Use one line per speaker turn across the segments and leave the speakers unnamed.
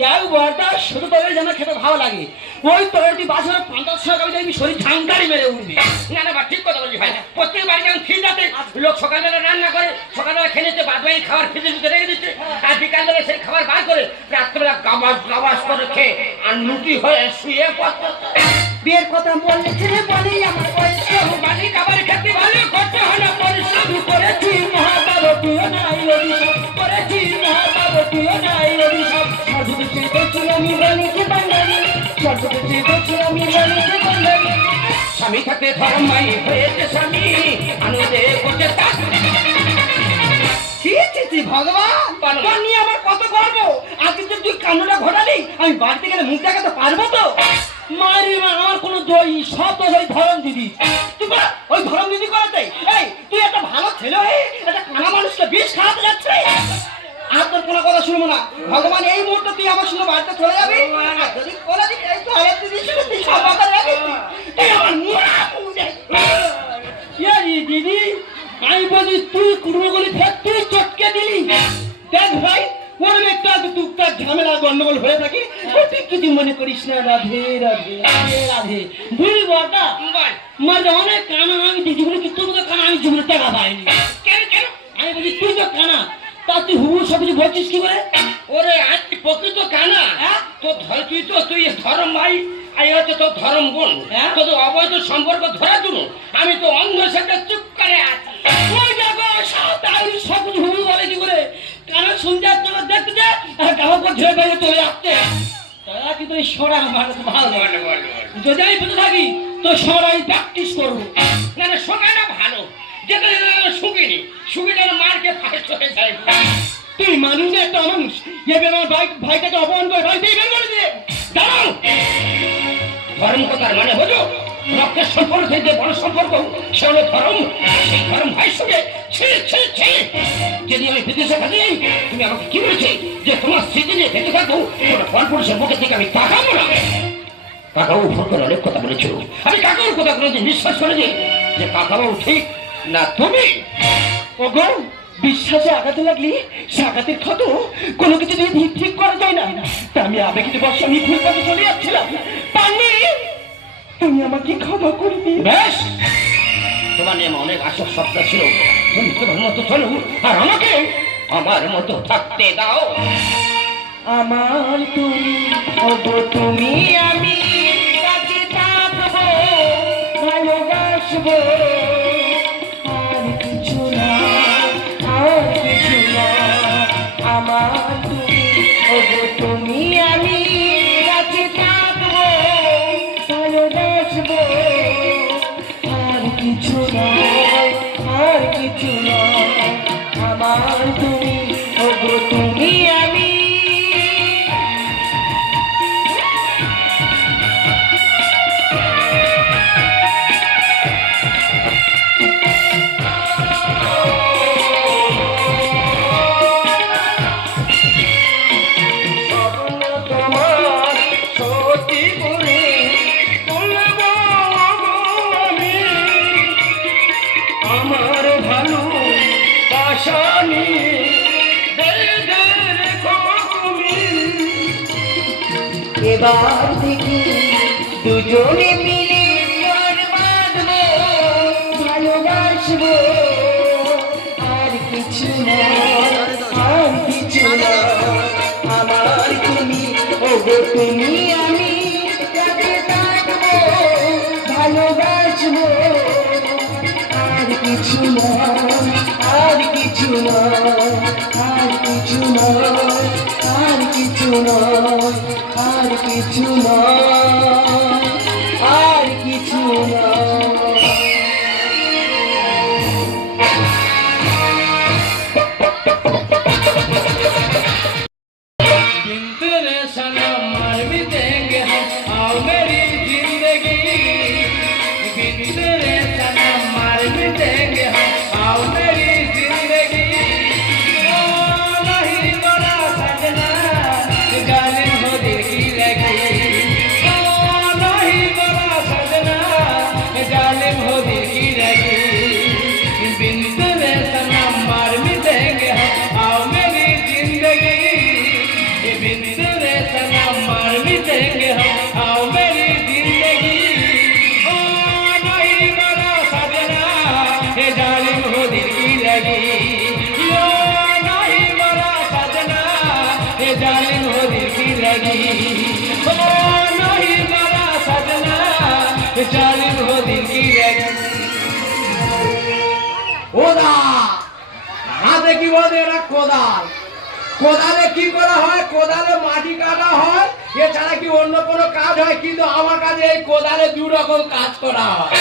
দেখ বড়টা শুধু তরকারি যেন খেতে ভালো লাগে। ওই তরকারি বাজারে পঞ্চাশ টাকা আমি দেখবি শরীর ঝাঙ্কারি মেরে উঠবে।
না না বা ঠিক কথা বলছি ভাই। প্রত্যেক বাড়ি যেমন ফিল আছে লোক সকালবেলা রান্না করে সকালবেলা খেয়ে নিচ্ছে বাদ বাকি খাবার ফ্রিজের ভিতরে রেখে দিচ্ছে আর বিকালবেলা সেই খাবার বার করে রাত্রেবেলা গাবাস গাবাস করে খেয়ে আর লুটি হয়ে শুয়ে পড়তে।
বিয়ের কথা বললে ছেলে বলি আমার বয়স
বাড়ি খাবার খেতে ভালো করতে না পরিশ্রম
করেছি মহাভারতীয় নাই আমি সর্বদেশে
স্বামী থাকতে ধর্মাই হয়েছে স্বামী আনন্দে বসে
ভগবান তোর নিয়ে আমার কত গর্ব। আজকে যদি তুই কান্নাটা ঘটালি আমি বাড়িতে গেলে মুখ দেখাতে পারব তো? মারি আমার কোনো দই সব তো ওই ধরম দিদি। তুই ওই ধরম দিদি করাতে এই তুই একটা ভালো ছেলে হয়ে একটা কানা মানুষকে বিষ খাওয়াতে যাচ্ছে আর তোর কোনো কথা শুনব না। ভগবান এই মুহূর্তে তুই আমার সঙ্গে বাড়িতে চলে যাবি? আর যদি করে দিই এই তো আরেক দিদি শুনে তুই সব কথা রাখিস এই আমার মুড়া মুড়ে দিদি আমি বলি তুই কুড়ুগুলি ফের তুই চটকে দিলি? দেখ ভাই ওর একটা টুকটাক ঝামেলা গন্ডগোল হয়ে থাকে। ও তুই কিছু মনে করিস না রাধে রাধে রাধে রাধে। বুঝলি বটা মানে অনেক কানা আমি দিদি বলে কিছু বলছিস কি করে?
ওরে আজ প্রকৃত কানা?
হ্যাঁ?
তো ধর তুই তো তুই ধর্ম ভাই আই হচ্ছে তোর ধর্ম গুণ।
হ্যাঁ?
তো অবৈধ সম্পর্ক ধরে দিল আমি তো অন্ধ সাথে চুপ করে আছি।
ওই দেখো সব তাই সব কিছু হুবু বলে কি করে? কানা শুনতে আসছে দেখতে আর পর ঝেড়ে বাইরে চলে আসছে। তারা কিন্তু এই সরা মানুষ ভালো। যদি আমি বেঁচে থাকি তো সরাই প্র্যাকটিস করব।
না না শোকানো ভালো। যেটা শুকিনি শুকিনি মারকে ফার্স্ট হয়ে যায়।
তুই মানুষ একটা মানুষ এবার আমার ভাই ভাইটাকে অপমান করে ভাই দিয়ে বের করে দিয়ে
দাঁড়াও। ধর্ম কথার মানে হলো রক্তের সম্পর্ক থেকে বড় সম্পর্ক, সে হলো ধর্ম। সেই ধর্ম ভাই সঙ্গে ছি যদি আমি বিদেশে থাকি, তুমি আমাকে কি বলেছে? যে তোমার স্মৃতি নিয়ে বেঁচে থাকব তোমার পরপুরুষের মুখে থেকে আমি তাকাবো না। কাকাবাবু ফোন করে অনেক কথা বলেছিল। আমি কাকার কথা কোনোদিন বিশ্বাস করেছি যে কাকাবাবু ঠিক না তুমি।
ওগো বিশ্বাসে আঘাতে লাগলি সে আঘাতের ক্ষত কোনো কিছু দিয়ে ঠিক ঠিক করা যায় না। তা আমি আবেগিত বর্ষ আমি ভুল পথে চলে যাচ্ছিলাম। পান্নি তুমি আমাকে ক্ষমা করে দিও।
বেশ। তোমার নিয়ে অনেক আশা স্বপ্ন ছিল। তুমি তোমার মতো চলো আর আমাকে আমার মতো থাকতে দাও।
আমার তুমি ওগো তুমি আমি কাছে থাকব ভালোবাসবো। এবার দেখি দুজনে মিলে বাঁধবো, ভালোবাসবো। আর কিছু না, আর কিছু না। আমার তুমি, ওগো তুমি, আমি ভালোবাসবো। আর কিছু আর কিছু আর কিছু আর কিছু না আর কিছু না
হাতে কি বলে এরা কোদাল। কোদালে কি করা হয়? কোদালে মাটি কাটা হয়। এছাড়া কি অন্য কোনো কাজ হয়? কিন্তু আমার কাছে এই কোদালে দু রকম কাজ করা হয়।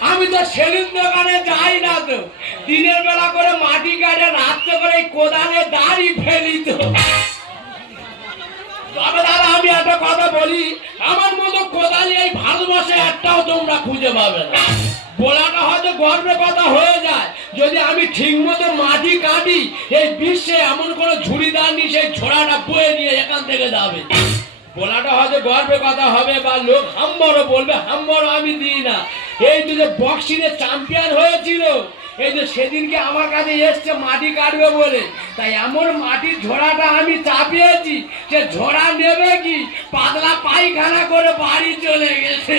আমি তো সেলুন দোকানে যাই না তো। দিনের বেলা করে মাটি কাটে, রাত্রে করে কোদালে দাঁড়িয়ে ফেলি তো। তবে দাদা, আমি একটা কথা বলি। আমার মতো কোদালি এই ভারতবর্ষে একটাও তোমরা খুঁজে পাবে না। বলাটা হয়তো গর্বের কথা হয়ে যায়। যদি আমি ঠিক মতো মাটি কাটি, এই বিশ্বে এমন কোনো ঝুড়িদার নি সেই ছোড়াটা বয়ে নিয়ে এখান থেকে যাবে। বলাটা হয়তো গর্বের কথা হবে বা লোক হাম্বরও বলবে, হাম্বরও আমি দিই না। এই তো যে বক্সিংয়ে চ্যাম্পিয়ন হয়েছিল। এই যে সেদিনকে আমার কাছে এসছে মাটি কাটবে বলে। তাই এমন মাটির ঝোড়াটা আমি চাপিয়েছি সে ঝোড়া নেবে কি? পাতলা পায়খানা করে বাড়ি চলে গেছে।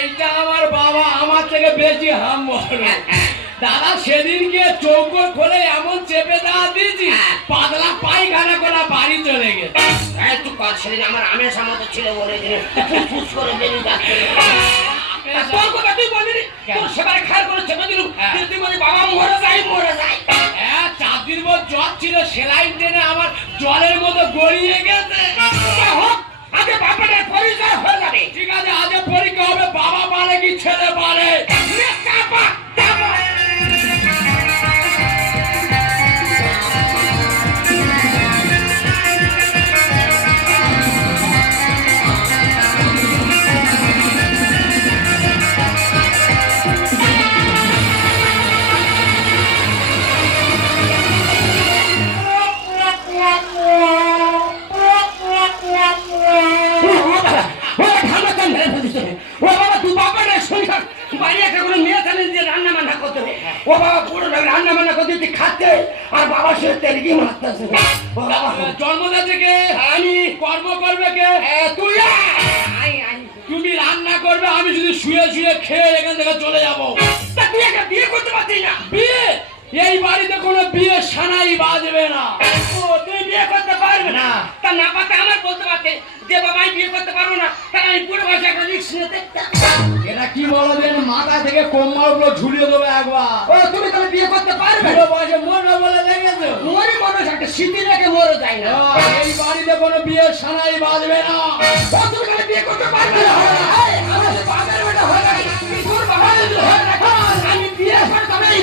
এইটা আমার বাবা। আমার থেকে বেশি হাম দাদা সেদিনকে চৌকো খোলে এমন চেপে দেওয়া দিয়েছি পাতলা পায়খানা করে বাড়ি চলে গেছে।
একটু কাজ সেদিন আমার আমেশা মতো ছিল বলে ফুস করে বেরিয়ে তোর কথা তুই বলিনি তোর সেবারে খায় করে চেপে দিলু তুই বলি বাবা মরে যায় মরে যায়।
হ্যাঁ চার দিন পর জ্বর ছিল সেলাইন টেনে আমার জলের মতো গড়িয়ে গেছে।
হোক আগে বাপের পরিচয় হয়ে যাবে।
ঠিক আছে আজ পরীক্ষা হবে বাবা পারে পারে।
মারতেছে। ও বাবা
আমি কর্ম করবে কে?
তুই।
তুমি রান্না করবে আমি শুধু শুয়ে শুয়ে খেয়ে এখান থেকে চলে যাব।
তুই একটা বিয়ে করতে পারছিস না।
বিয়ে? এই বাড়িতে কোনো বিয়ে সানাই বাজবে না।
ও তুই বিয়ে করতে পারবে না? তা না পাতে আমার বলতে পারতে যে বাবা বিয়ে করতে পারব না তাহলে আমি পুরো বয়সে একটা রিক্স
এটা কি মাথা থেকে কোমরগুলো ঝুলিয়ে দেবে একবার?
ও তুমি তাহলে বিয়ে করতে পারবে?
বয়সে মরবে বলে লেগেছে
মরে মানুষ একটা স্মৃতি রেখে মরে যায় না।
এই বাড়িতে কোনো বিয়ে সানাই বাজবে না।
তুমি তাহলে বিয়ে করতে পারবে না। এই, আমার বাপের বেটা হয়ে গেছে, হয়ে আমি বিয়ে করে তবে এই।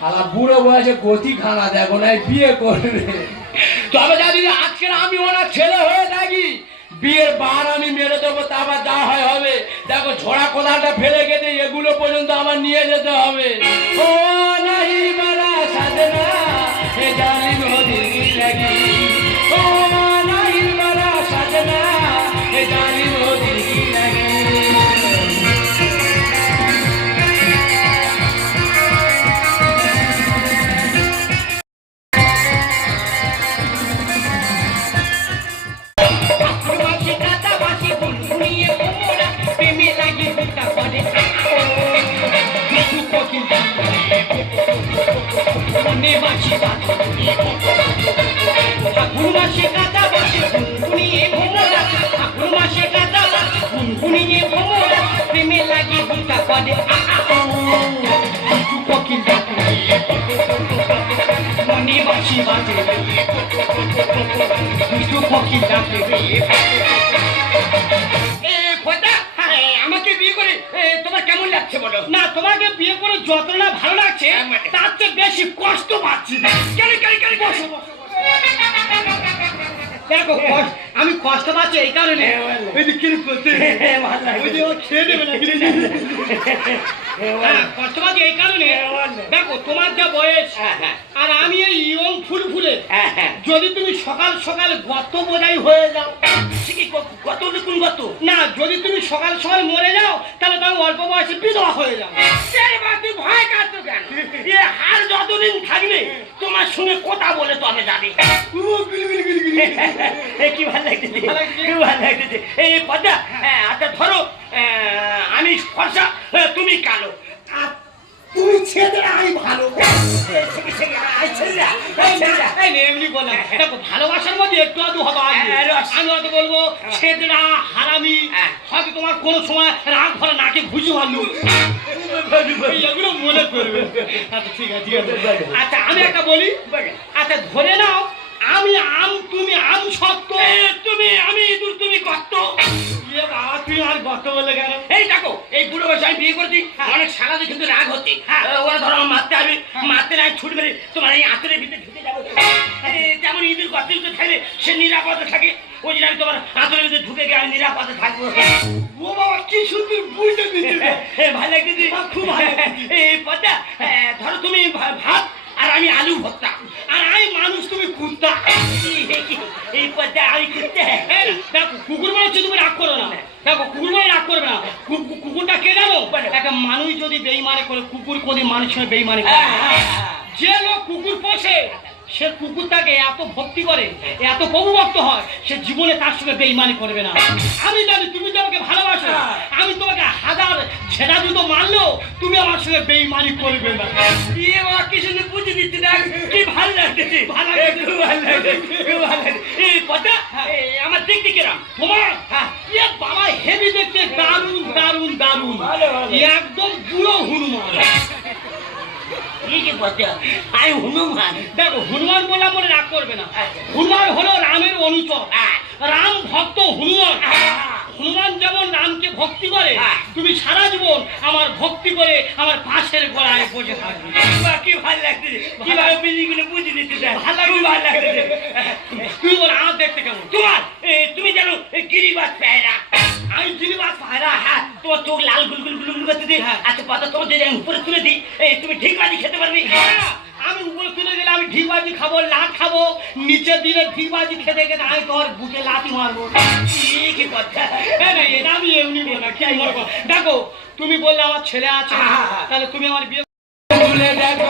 শালা বুড়ো বয়সে গতি খানা দেখো না বিয়ে করবে। তবে যদি আজকে আমি ওনার ছেলে হয়ে থাকি। বিয়ের বার আমি মেরে দেবো, তা আবার যা হয় হবে। দেখো ঝোড়া কোদালটা ফেলে গেছে, এগুলো পর্যন্ত আমার নিয়ে যেতে হবে। ও নাহি মারা সাজনা এ জানি নদী
মনে বাজে। ফাগুন মাসে কাঁথা, বাঁশি বুনবুনিয়ে কোমরা, ফাগুন মাসে কাঁথা, বাঁশি বুনবুনিয়ে কোমরা, প্রেমে লাগে ও। কিছু কোকিল ডাকে। মনে বাঁশি বাজে কিছু কোকিল ডাকে লাগছে বলো? না তোমাকে বিয়ে করে যত না ভালো লাগছে তার চেয়ে বেশি কষ্ট পাচ্ছি দেখো আমি কষ্ট পাচ্ছি এই কারণে। হ্যাঁ, কষ্ট পাচ্ছি এই কারণে। দেখো তোমার যা বয়স আর আমি এই ইয়ং ফুল ফুলে যদি তুমি সকাল সকাল গত বোঝাই হয়ে যাও। গত কোন গত না যদি তুমি সকাল সকাল মরে যাও তাহলে তুমি অল্প বয়সে বিধবা হয়ে যাও। তুই ভয় কাটতো কেন? এ হার যতদিন থাকবে তোমার সঙ্গে কথা বলে তবে যাবে। এ, কি ভালো লাগতেছে কি ভালো লাগতেছে এই পদ্মা হ্যাঁ, আচ্ছা ধরো আহ, আমি ফর্সা তুমি কালো।
আর তুমি ছেলে আমি ভালো এমনি বলে দেখো ভালোবাসার মধ্যে একটু আধটু হবে আমি হয়তো বলব ছেদরা হারামি
হ্যাঁ।
হয়তো তোমার কোনো সময় রাগ ভরা নাকে ঘুষি ভালো এগুলো মনে করবে। আচ্ছা ঠিক আছে আচ্ছা আমি একটা বলি। আচ্ছা ধরে নাও আমি আম তুমি আম সত্য।
তুমি আমি ইঁদুর তুমি কত
ইয়ে আর বলে
এই দেখো এই বুড়ো বয়সে আমি বিয়ে করেছি। অনেক সারাতে কিন্তু রাগ
হ্যাঁ।
ওরা ধরো মারতে আসবে। মারতে না ছুট মেরে তোমার এই ভিতরে ঢুকে যাব। যেমন ইঁদুর গর্তের ভিতরে থাকলে সে নিরাপদে থাকে। ওই জন্য আমি তোমার আঁতরের ভিতরে ঢুকে গিয়ে আমি নিরাপদে থাকব।
ও বাবা কি সুন্দর বুঝতে দিচ্ছে
ভালো লাগতেছে
খুব ভালো।
এই পদ্মা ধরো তুমি ভাত আর আমি আলু ভর্তা।
আর আমি মানুষ তুমি কুত্তা।
এই পদ্মা আমি
কুত্তে। দেখো কুকুর মানুষ তুমি রাগ করো না। দেখো কুকুর মানে রাগ করবে না। কুকুরটা কে জানো? একটা মানুষ যদি বেইমানে করে কুকুর কোনদিন মানুষের বেইমানে করে। যে লোক কুকুর পোষে সে কুকুরটাকে এত ভক্তি করে এত প্রভুভক্ত হয় সে জীবনে তার সঙ্গে বেইমানি করবে না। আমি জানি তুমি তো আমাকে ভালোবাসো। আমি তোমাকে হাজার ছেড়া জুতো মারলেও তুমি আমার সঙ্গে বেইমানি করবে না।
ইয়ে বাবা কি সুন্দর বুঝে দিচ্ছে না। কি ভালো লাগতেছে
ভালো
ভালো লাগছে ভালো লাগছে। এই পদ্মা এ, আমার দেখতে কিরাম
তোমার?
হ্যাঁ।
ইয়ে বাবা হেভি দেখতে দারুণ দারুণ দারুণ
ভালো, ভালো।
একদম বুড়ো হনুমান।
এই যে আমি হনুমান
দেখো হনুমান বললাম বলে রাগ করবে না। হনুমান হলো রামের অনুচর
হ্যাঁ।
রাম ভক্ত হনুমান
হ্যাঁ।
হনুমান যেমন রামকে ভক্তি করে। তুমি সারা জীবন আমার ভক্তি করে আমার পাশের গলায় বসে থাকবে
কি ভালো কীভাবে বুঝে
ভালো লাগছে।
ভালো লাগতেছে
তুই বল আমার দেখতে কেমন
তোমার তুমি জানো গিরিবাস পেয়রা
আমি
হ্যাঁ তোমার চোখ লাল গুলগুল গুলগুল করতে দিই
হ্যাঁ।
আচ্ছা পাতা তোমার যদি আমি উপরে তুলে দিই এই তুমি ঠিক বাজি খেতে পারবি?
হ্যাঁ, আমি উপরে তুলে গেলে আমি ঢিকবাজি খাব লাট খাব নিচে দিলে ঢিকবাজি খেতে খেতে আমি তোর বুকে লাঠি মারবো।
কি কথা।
হ্যাঁ, না, এটা আমি এমনি বলি কি দেখো তুমি বললে আমার ছেলে আছে
হ্যাঁ, হ্যাঁ।
তাহলে তুমি আমার বিয়ে
দেখো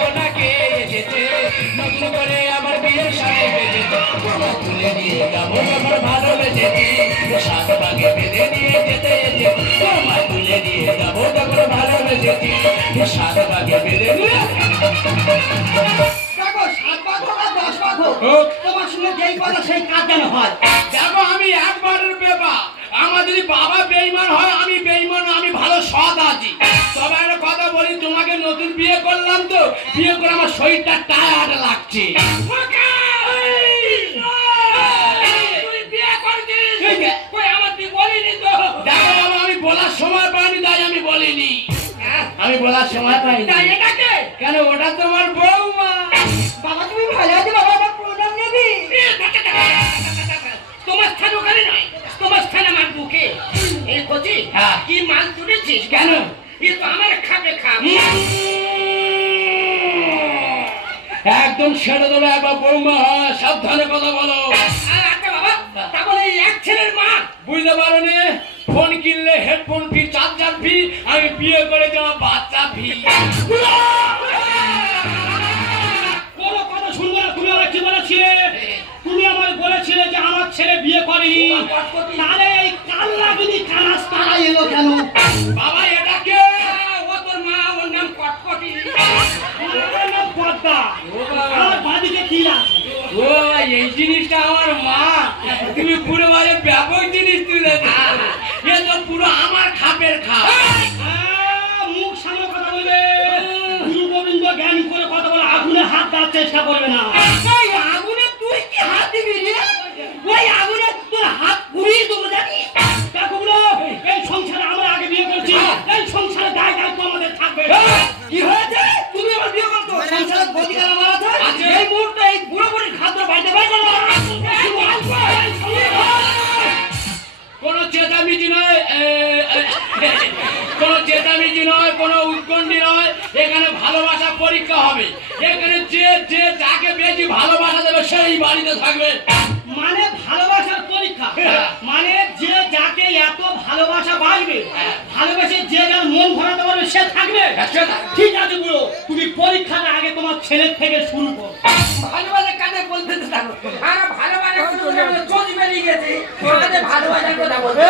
বেজেছে সাত ভাগে বেঁধে নিয়ে
দেখো সাত ভাগ হোক আর দশ ভাগ হোক
হোক।
তোমার সঙ্গে যেই কথা সেই কাজ যেন হয়।
দেখো আমি একবারের পেপা আমার বাবা বেইমান হয় আমি বেইমান আমি ভালো সৎ আছি। তবে একটা কথা বলি তোমাকে নতুন বিয়ে করলাম তো বিয়ে করে আমার শরীরটা টায়ার্ড লাগছে।
আমার তুই বলিনি তো?
দেখো আমি বলার সময় পাইনি তাই আমি বলিনি। আমি বলার সময়
পাই এটাকে
কেন ওটা তোমার বৌমা।
বাবা তুমি ভালো আছো? বাবা আমার প্রণাম নেবি।
তোমার স্থান ওখানে নয়। তোমার স্থান আমার বুকে। এই কচি
হ্যাঁ।
কি মাল তুলেছিস?
কেন?
এ তো আমার খাবে খাব।
একদম ছেড়ে দেবে একবার বৌমা হয়। সাবধানে কথা বলো।
বাবা তাহলে এই এক ছেলের মা?
বুঝতে পারো নে ফোন কিনলে হেডফোন ফি চার্জার ফি আমি বিয়ে করে যাওয়া বাচ্চা ফি।
কোনো কথা শুনব না তুমি আমার কি বলেছিলে? তুমি আমার বলেছিলে যে আমার ছেলে বিয়ে করেনি। তাহলে এই কানাস তারা এলো কেন?
বাবা এটা কে?
ও তোর মা ওর নাম কটকটি।
আমার নাম পদ্মা। আমার বাদিকে তিল আছে?
ও এই জিনিসটা আমার মা। তুমি পুরো বাজে ব্যাপক জিনিস তুলেছো এ তো পুরো আমার খাপের খাপ।
মুখ সামনে কথা বলবে। গুরু গোবিন্দ জ্ঞান করে কথা বলে আগুনে হাত দেওয়ার চেষ্টা করবে না। আগুনে তুই কি হাত দিবি রে? ওই আগুনে তোর হাত পুড়িয়ে দেবো জানি দেখো এই। সংসারে আমরা আগে বিয়ে করেছি। এই সংসারে দায় দায়িত্ব আমাদের থাকবে। কি হয়েছে? তুমি আমার বিয়ে করতো সংসারে অধিকার আমার আছে?
আছে।
এই মুহূর্তে এই বুড়ো বুড়ির খাদ্য বের করো
কোনো নয় কোনো চেঁচামেচি নয় কোনো উৎকণ্ঠি নয়। এখানে ভালোবাসা পরীক্ষা হবে। এখানে যে যে যাকে বেশি ভালোবাসা দেবে সেই বাড়িতে থাকবে।
মানে ভালোবাসার পরীক্ষা? মানে যে যাকে এত ভালোবাসা বাড়বে ভালোবেসে যে যার মন ভরাতে পারবে সে থাকবে? ঠিক আছে বুড়ো তুমি পরীক্ষাটা আগে তোমার ছেলের থেকে শুরু করো।
ভালোবাসা কাজে বলতে থাকো। আর ভালোবাসা বেরিয়ে গেছে। ভালোবাসার কথা বলতে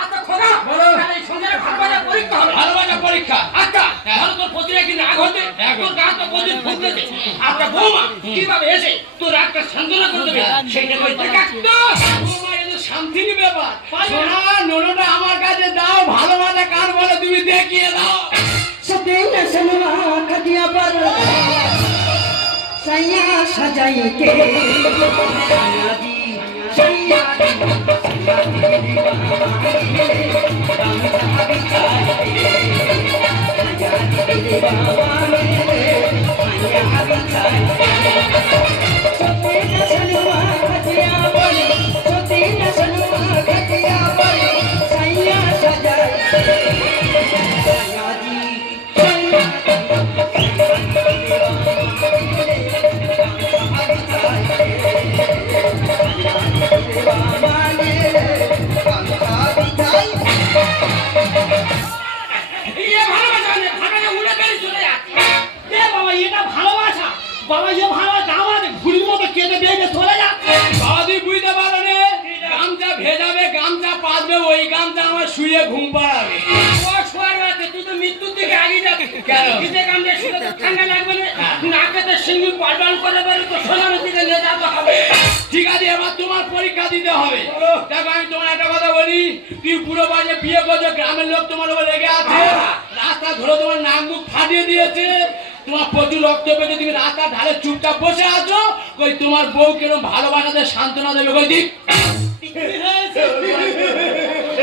আচ্ছা খোকা তাহলে ভালোবাসা পরীক্ষা হবে। ভালোবাসা পরীক্ষা? আচ্ছা। ভালো তোর প্রতিটা কি রাগ হতে তোর গা তো প্রতি ফুটতেছে। আচ্ছা বৌমা কীভাবে এসে তোর রাগটা সান্ত্বনা করে দেবে? সেইটা
শান্তির ব্যাপার। আমার কাছে দাও ভালো ভালো কান বলে তুমি দেখিয়ে দাও।
সত্যি না সোনা কাটিয়া পার। সাইয়া
এ বাবা এটা ভালোবাসা। আমার ঘুড়ির মতো কেটে বেরিয়ে চলে যাচ্ছে
দাদি বুঝতে পারো রে গামছা ভেজাবে গামছা ওই গামছা আমার শুয়ে ঘুম পাড়াবে।
ও শোয়ার রাতে তুই তো মৃত্যুর দিকে আগে যাবি।
কেন?
শীতে কামড়ে তো ঠান্ডা লাগবে না। নাকেতে সিঙ্গি পাল্টান করে বেরো তো সোনার দিকে নিয়ে যেতে হবে।
ঠিক আছে এবার তোমার পরীক্ষা দিতে হবে। দেখো আমি তোমার একটা কথা বলি তুই বুড়ো বাজে বিয়ে করছ গ্রামের লোক তোমার উপর লেগে আছে। রাস্তা ধরে তোমার নাক মুখ ফাটিয়ে দিয়েছে। তোমার প্রচুর রক্ত পেতে তুমি রাস্তা ধারে চুপচাপ বসে আছো। কই তোমার বউ কেরম ভালোবাসাতে সান্ত্বনা দেবে কই দিক।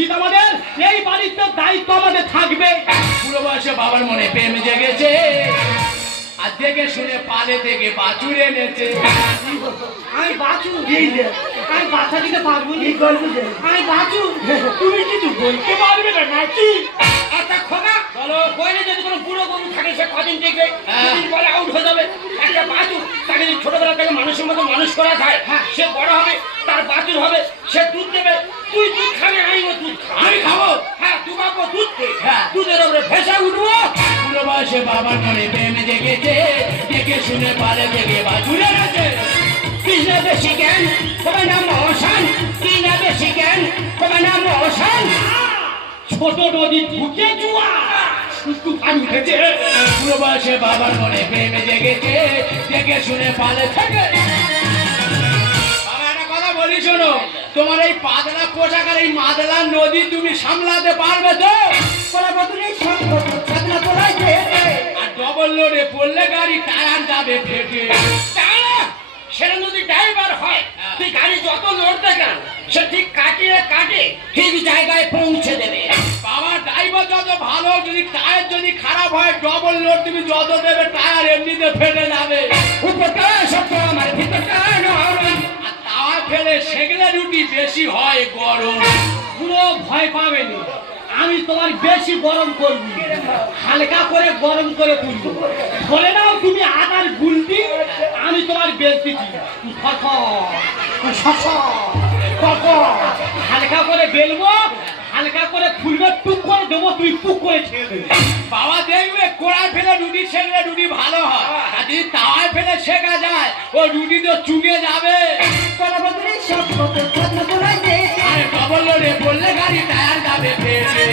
জিত আমাদের এই বাড়ির তো দায়িত্ব আমাদের থাকবে
পুরো বয়সে বাবার মনে প্রেম জেগেছে আর দেখে শুনে পালে থেকে বাছুর এনেছে
আমি আমি দিতে পারব নি আমি তুমি কিছু বলতে পারবে না নাকি
একটা খোকা
বলো।
বইলে যদি কোনো বুড়ো গরু থাকে সে কদিন টিকবে
হ্যাঁ।
পরে আউট হয়ে যাবে একটা বাছুর তাকে যদি ছোটবেলা থেকে মানুষের মতো মানুষ করা যায়
হ্যাঁ।
সে বড় হবে তার বাছুর হবে সে দুধ দেবে তুই দুধ খাবে আমিও দুধ খাব।
আমি খাব?
হ্যাঁ বাবু দুধ দে।
হ্যাঁ।
দুধের উপরে ভেসে উঠবো।
পুরো বয়সে বাবার মনে প্রেম জেগেছে। দেখে শুনে পালে থেকে বাছুর এনেছে
কৃষ্ণ বেশি জ্ঞান তোমার নাম মহাশান কৃষ্ণ বেশি জ্ঞান তোমার নাম মহাশান
ছোট নদী ঢুকে জুয়া
বয়সে বাবার মনে প্রেম জেগেছে। দেখে শুনে পালে থেকে বাবা একটা কথা বলি শোনো। তোমার এই পাতলা পোশাক আর এই মাদলা নদী তুমি সামলাতে পারবে তো? আর ডবল লোডে পড়লে গাড়ি টায়ার যাবে ফেটে।
সেটা যদি ড্রাইভার হয় তুই গাড়ি যত লড়তে কেন সে ঠিক কাটিয়ে কাটে ঠিক জায়গায় পৌঁছে দেবে।
বাবা ড্রাইভার যত ভালো যদি টায়ার যদি খারাপ হয় ডবল লোড তুমি যত দেবে টায়ার এমনিতে ফেটে যাবে।
উপরটা আমার ভিতরটা
তাওয়া সেগুলো রুটি বেশি হয় গরম।
পুরো ভয় পাবেনি আমি তোমার বেশি গরম করবি। হালকা করে গরম করে তুলবো। ধরে নাও তুমি আটার গুলতি, আমি তোমার ফট হালকা করে বেলবো হালকা করে ফুলবে টুক করে দেবো তুই টুক করে ছেড়ে দেবে।
বাবা দেখবে কোড়ায় ফেলে রুটি শেখলে রুটি ভালো হয়। আর যদি তাওয়ায় ফেলে শেখা যায় ও রুটি তো চুকে যাবে। আরে ডবল লোডে বললে গাড়ি টায়ার যাবে ফেলে।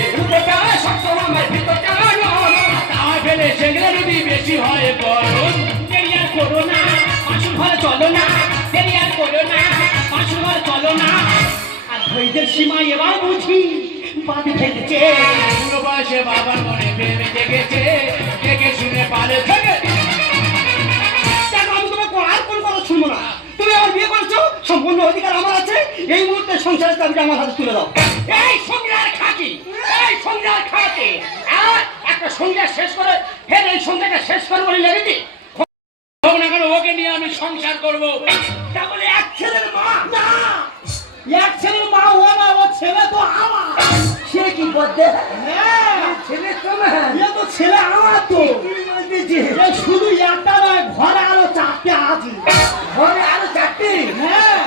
তাওয়ায় ফেলে শেখলে রুটি বেশি হয় গরম
করো না ঘরে চলো না। করো না ঘরে চলো না। আর ধৈর্যের সীমা এবার বুঝি। বাঁধে ফেলেছে
বুড়ো বয়সে বাবার মনে প্রেমে জেগেছে। দেখে শুনে পালে থেকে
আমি তোমাকে আর কোন কথা শুনব না। তুমি আমার বিয়ে করেছ সম্পূর্ণ অধিকার আমার আছে। এই মুহূর্তে সংসারের আমার হাতে তুলে দাও।
এই সংসার খাকি এই সংসার খাকি আর একটা সংসার শেষ করে ফের এই সংসারটা শেষ করে বলে লেগেছি।
ওকে নিয়ে আমি সংসার করব।
তাহলে এক ছেলের মা
না! এক ছেলের মা ও না ও ছেলে তো আমার। সে ছেলে তোমার? এ তো ছেলে আমার তো। শুধু একটা নয় ঘরে আরও চারটে আছে। ঘরে আরও চারটে? হ্যাঁ।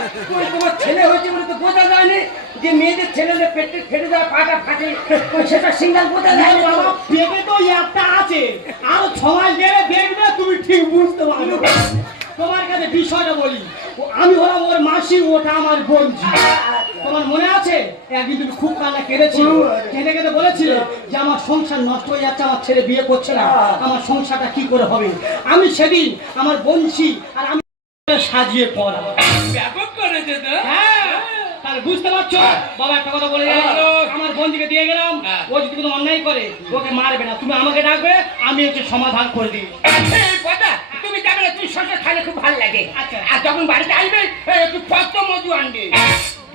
তোমার ছেলে হয়েছে বলে তো বোঝা যায়নি যে মেয়েদের ছেলেদের পেটে ফেটে যায় পাটা ফাটে সেটা সিঙ্গাল বোঝা
না
যায়
পেটে তো একটা আছে। আরও ছমাস গেলে দেখবে তুমি ঠিক বুঝতে পারবে। তোমার কাছে বিষয়টা বলি। আমি হলাম ওর মাসি ওটা আমার বোনজি তোমার মনে আছে? একদিন তুমি খুব কান্না কেঁদেছিল কেঁদে কেঁদে বলেছিল যে আমার সংসার নষ্ট হয়ে যাচ্ছে আমার ছেলে বিয়ে করছে না। আমার সংসারটা কি করে হবে? আমি সেদিন আমার বংশী আর আমি সাজিয়ে পড়া
ব্যাপক করেছে
হ্যাঁ তাহলে বুঝতে পারছ? বাবা একটা কথা বলে গেলাম আমার বন্ধুকে দিয়ে গেলাম।
হ্যাঁ।
ও যদি কোনো অন্যায় করে ওকে মারবে না। তুমি আমাকে ডাকবে আমি হচ্ছে সমাধান করে দিই।
তুমি যাবে না তুই খাইলে খুব ভালো লাগে।
আচ্ছা।
আর যখন বাড়িতে আসবে একটু পদ্ম মধু আনবে।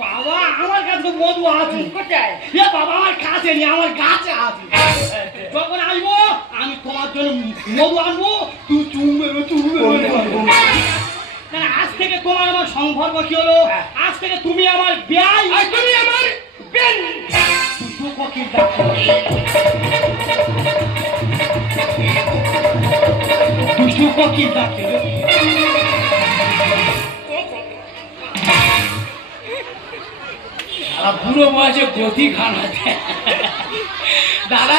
বাবা আমার কাছে মধু আছে।
কোথায়?
এ বাবা আমার কাছে নেই আমার গাছে আছে। যখন আসব আমি তোমার জন্য মধু আনব। তুই চুমবে চুমবে। আজ থেকে তোমার আমার সংপর্ক কি হলো? আজ থেকে তুমি আমার ব্যয়
আর তুমি আমার বেন।
দুটো দুটো
বুড়ো বয়সে গতি খান দাদা